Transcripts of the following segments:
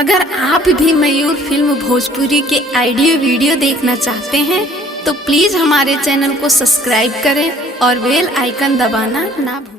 अगर आप भी मयूर फिल्म भोजपुरी के ऑडियो वीडियो देखना चाहते हैं तो प्लीज़ हमारे चैनल को सब्सक्राइब करें और बेल आइकन दबाना ना भूलें।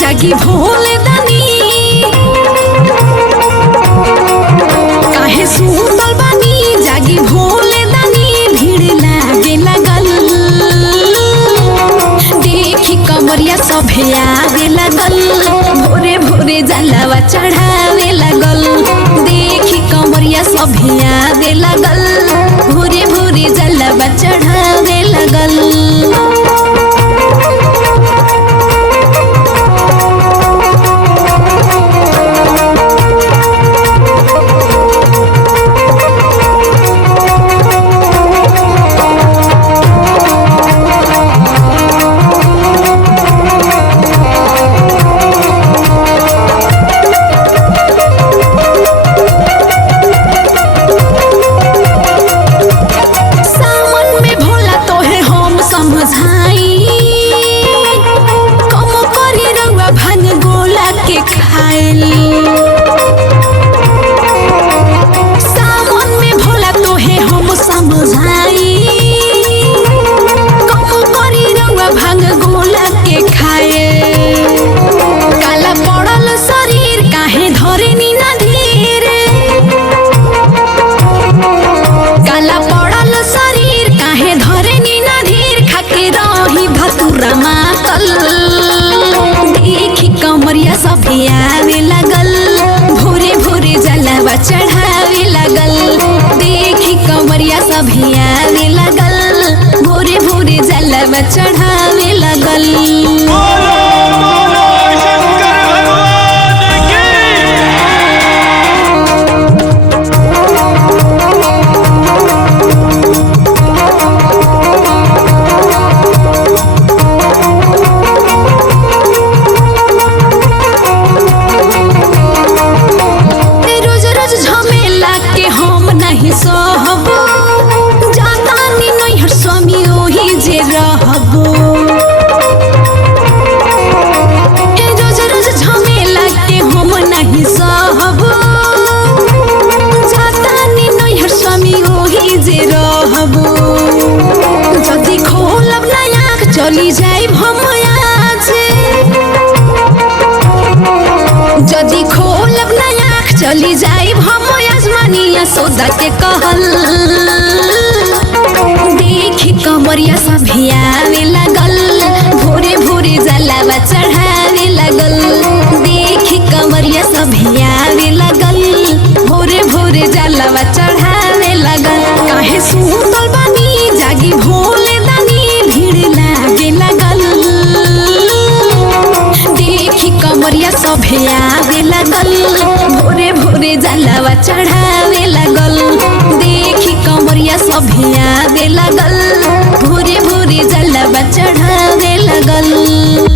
जागी भोले दानी काहे सुतल बानी, जागी भोले दानी, भीड़ लागे लगल, देखी कमरिया सभे आवे लगल, भोरे भोरे जलवा चढ़ावे लगल, देखी कमरिया सभे आवे लगल, भोरे भोरे जलवा चढ़ावे लगल। देखी कमरिया सभे आवे लगल, भोरे भोरे जलवा चढ़ावे लगल, देखी कमरिया सभे आवे लगल, भोरे भोरे जलवा चढ़ावे लगल। चली जाइब हम आज, जदि खोलब ना आँख चली जाइब हम आजमानिया सौदा के कहल, देखी कमरिया सभे आवे लगल, भोरे भोरे जलवा चढ़ावे लगल, देखी कमरिया सभे आवे लगल, भोरे भोरे जलवा चढ़ावे लगल। काहे सुतल बानी, जागी भोले दानी, भीड़ लागे लगल, देखी कमरिया सभे आवे लगल, भोरे भोरे जलवा चढ़ावे लगल, देखी कमरिया सभे आवे लगल, भोरे भोरे जलवा चढ़ावे लगल।